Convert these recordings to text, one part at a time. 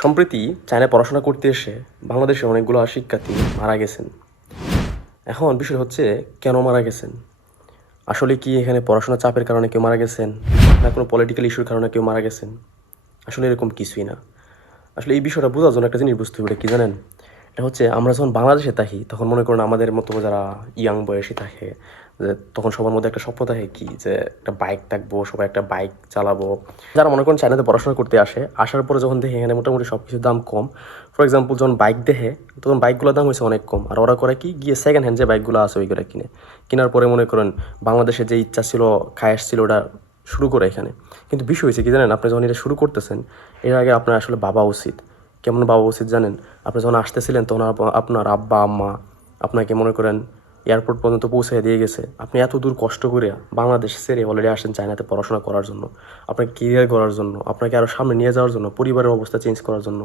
সম্প্রতি চায়নায় পড়াশোনা করতে এসে বাংলাদেশে অনেকগুলো শিক্ষার্থী মারা গেছেন। এখন বিষয় হচ্ছে কেন মারা গেছেন? আসলে কি এখানে পড়াশোনার চাপের কারণে কেউ মারা গেছেন, না কোনো পলিটিক্যাল ইস্যুর কারণে কেউ মারা গেছেন? আসলে এরকম কিছুই না। আসলে এই বিষয়টা বোঝার জন্য একটা জিনিস বুঝতে হবে, কি জানেন? এটা হচ্ছে আমরা যখন বাংলাদেশে থাকি তখন মনে করেন আমাদের মতো যারা ইয়াং বয়সী থাকে, যে তখন সবার মধ্যে একটা স্বপ্ন থাকে কি যে একটা বাইক থাকবো, সবাই একটা বাইক চালাবো। যারা মনে করেন চায়নাতে পড়াশোনা করতে আসার পরে যখন দেখে এখানে মোটামুটি সব কিছুর দাম কম, ফর এক্সাম্পল যখন বাইক দেখে তখন বাইকগুলোর দাম হয়েছে অনেক কম, আর ওরা করে কি গিয়ে সেকেন্ড হ্যান্ড যে বাইকগুলো আছে ওই করে কেনার পরে মনে করেন বাংলাদেশে যে ইচ্ছা ছিল, খায়াস ছিল, ওটা শুরু করে এখানে। কিন্তু বিষয় হয়েছে কি জানেন, আপনি যখন এটা শুরু করতেছেন এর আগে আপনার আসলে ভাবা উচিত। কেমন ভাবা উচিত জানেন? আপনি যখন আসতেছিলেন তখন আপনার আব্বা আম্মা আপনাকে মনে করেন এয়ারপোর্ট পর্যন্ত পৌঁছে দিয়ে গেছে। আপনি এত দূর কষ্ট করে বাংলাদেশ ছেড়ে অলরেডি আসেন চায়নাতে পড়াশোনা করার জন্য, আপনার কেরিয়ার করার জন্য, আপনাকে আরও সামনে নিয়ে যাওয়ার জন্য, পরিবারের অবস্থা চেঞ্জ করার জন্য,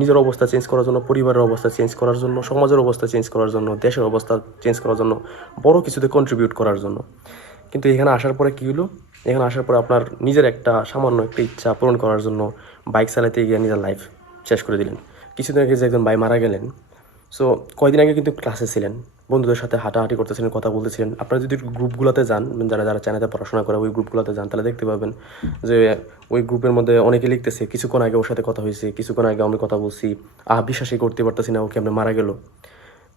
নিজের অবস্থা চেঞ্জ করার জন্য, পরিবারের অবস্থা চেঞ্জ করার জন্য, সমাজের অবস্থা চেঞ্জ করার জন্য, দেশের অবস্থা চেঞ্জ করার জন্য, বড় কিছুতে কন্ট্রিবিউট করার জন্য। কিন্তু এখানে আসার পরে কী হলো? এখানে আসার পরে আপনার নিজের একটা সামান্য একটা ইচ্ছা পূরণ করার জন্য বাইক চালাতে গিয়ে নিজের লাইফ শেষ করে দিলেন। কিছুদিন আগে যে একজন ভাই মারা গেলেন, সো কয়দিন আগে কিন্তু ক্লাসে ছিলেন, বন্ধুদের সাথে হাঁটাহাঁটি করতেছিলেন, কথা বলতেছিলেন। আপনারা যদি গ্রুপগুলোতে যান, যারা যারা চায়নাতে পড়াশোনা করে ওই গ্রুপগুলোতে যান, তাহলে দেখতে পাবেন যে ওই গ্রুপের মধ্যে অনেকে লিখতেছে কিছুক্ষণ আগে ওর সাথে কথা হয়েছে, কিছুক্ষণ আগে আমি কথা বলছি, বিশ্বাসই করতে পারতেছি না ওকে আপনি মারা গেল।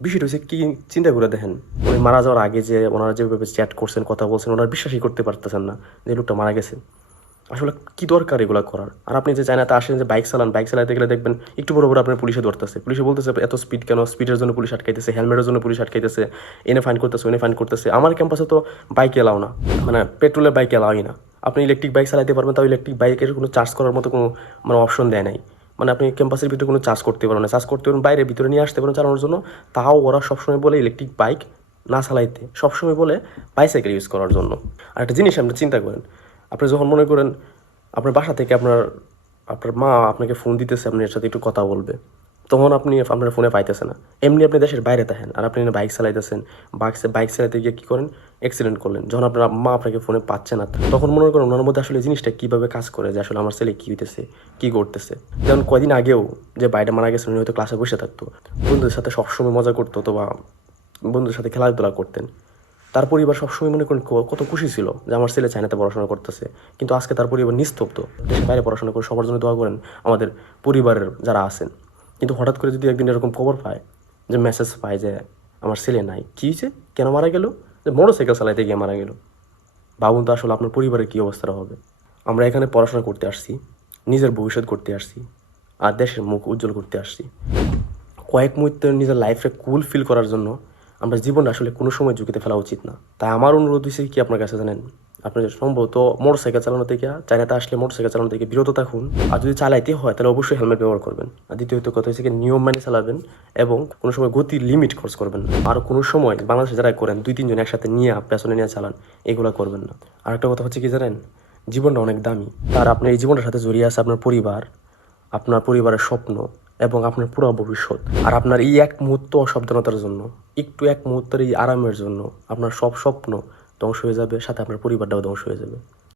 বিষয়টা হচ্ছে কি, চিন্তা করে দেখেন, উনি মারা যাওয়ার আগে যে ওনারা যেভাবে চ্যাট করছেন, কথা বলছেন, ওনারা বিশ্বাসই করতে পারতেছেন না যে লোকটা মারা গেছে। আসলে কি দরকার এগুলো করার? আর আপনি যে চায়নাতে আসেন, যে বাইক চালান, বাইক চালাতে গেলে দেখবেন একটু বড় বড় আপনার পুলিশে ধরতেছে, পুলিশে বলতেছে এত স্পিড কেন, স্পিডের জন্য পুলিশ আটকাইতেছে, হেলমেটের জন্য পুলিশ আটকাইতেছে, এনে ফাইন করতেছে, ওনে ফাইন করতেছে। আমার ক্যাম্পাসে তো বাইক এলাও না, মানে পেট্রোলের বাইক এলাওই না। আপনি ইলেকট্রিক বাইক চালাতে পারবেন, তাও ইলেকট্রিক বাইকের কোনো চার্জ করার মতো কোনো অপশন দেয় নাই। আপনি ক্যাম্পাসের ভিতরে কোনো চার্জ করতে পারবেন না, চার্জ করতে পারবেন বাইরে, ভিতরে নিয়ে আসতে পারেন চালানোর জন্য। তাও ওরা সবসময় বলে ইলেকট্রিক বাইক না চালাইতে, সবসময় বলে বাইসাইকেল ইউজ করার জন্য। আর একটা জিনিস আপনি চিন্তা করেন, আপনি যখন মনে করেন আপনার বাসা থেকে আপনার আপনার মা আপনাকে ফোন দিতেছে, আপনার সাথে একটু কথা বলবে, তখন আপনি আপনার ফোনে পাইতেছে না। এমনি আপনি দেশের বাইরে থাকেন আর আপনি বাইক চালাইতেছেন, বাইক চালাইতে গিয়ে কী করেন, অ্যাক্সিডেন্ট করলেন। যখন আপনার মা আপনাকে ফোনে পাচ্ছে না, তখন মনে করেন ওনার মধ্যে আসলে জিনিসটা কীভাবে কাজ করে, যে আসলে আমার ছেলে কী হইতেছে, কী করতেছে। যেমন কয়দিন আগেও যে বাইরে মারা গেছেন, উনি হয়তো ক্লাসে বসে থাকতো, বন্ধুদের সাথে সবসময় মজা করতো, অথবা বন্ধুদের সাথে খেলাধুলা করতেন। তার পরিবার সবসময় মনে করেন কত খুশি ছিল যে আমার ছেলে চায়নাতে পড়াশোনা করতেছে। কিন্তু আজকে তার পরিবার নিস্তব্ধ, দেশের বাইরে পড়াশোনা করে। সবার জন্য দোয়া করেন আমাদের পরিবারের যারা আছেন। কিন্তু হঠাৎ করে যদি একদিন এরকম খবর পায়, যে মেসেজ পায় যে আমার ছেলে নাই, কী হয়েছে, কেন মারা গেল, যে মোটরসাইকেল চালাইতে গিয়ে মারা গেল, ভাবুন তো আসলে আপনার পরিবারের কী অবস্থা হবে। আমরা এখানে পড়াশোনা করতে আসছি, নিজের ভবিষ্যৎ করতে আসছি, আর দেশের মুখ উজ্জ্বল করতে আসছি। কয়েক মুহূর্তে নিজের লাইফে কুল ফিল করার জন্য আমরা জীবনটা আসলে কোনো সময় ঝুঁকিতে ফেলা উচিত না। তাই আমার অনুরোধ হচ্ছে কি আপনার কাছে, জানেন, আপনি সম্ভবত মোটরসাইকেল চালানো থেকে, চায়নাতে আসলে মোটরসাইকেল চালানো থেকে বিরত থাকুন। আর যদি চালাইতে হয় তাহলে অবশ্যই হেলমেট ব্যবহার করবেন। আর দ্বিতীয়ত কথা হচ্ছে কি, নিয়ম মেনে চালাবেন এবং কোনো সময় গতির লিমিট ক্রস করবেন না। আর কোনো সময় বাংলাদেশে যারা করেন 2-3 জন একসাথে নিয়ে পেছনে নিয়ে চালান, এগুলো করবেন না। আর একটা কথা হচ্ছে কি জানেন, জীবনটা অনেক দামি, আর আপনার এই জীবনটার সাথে জড়িয়ে আছে আপনার পরিবার, আপনার পরিবারের স্বপ্ন এবং আপনার পুরো ভবিষ্যৎ। আর আপনার এই এক মুহূর্ত অসাবধানতার জন্য, এক মুহূর্তের এই আরামের জন্য আপনার সব স্বপ্ন ধ্বংস হয়ে যাবে, সাথে আপনার পরিবারটাও ধ্বংস হয়ে যাবে।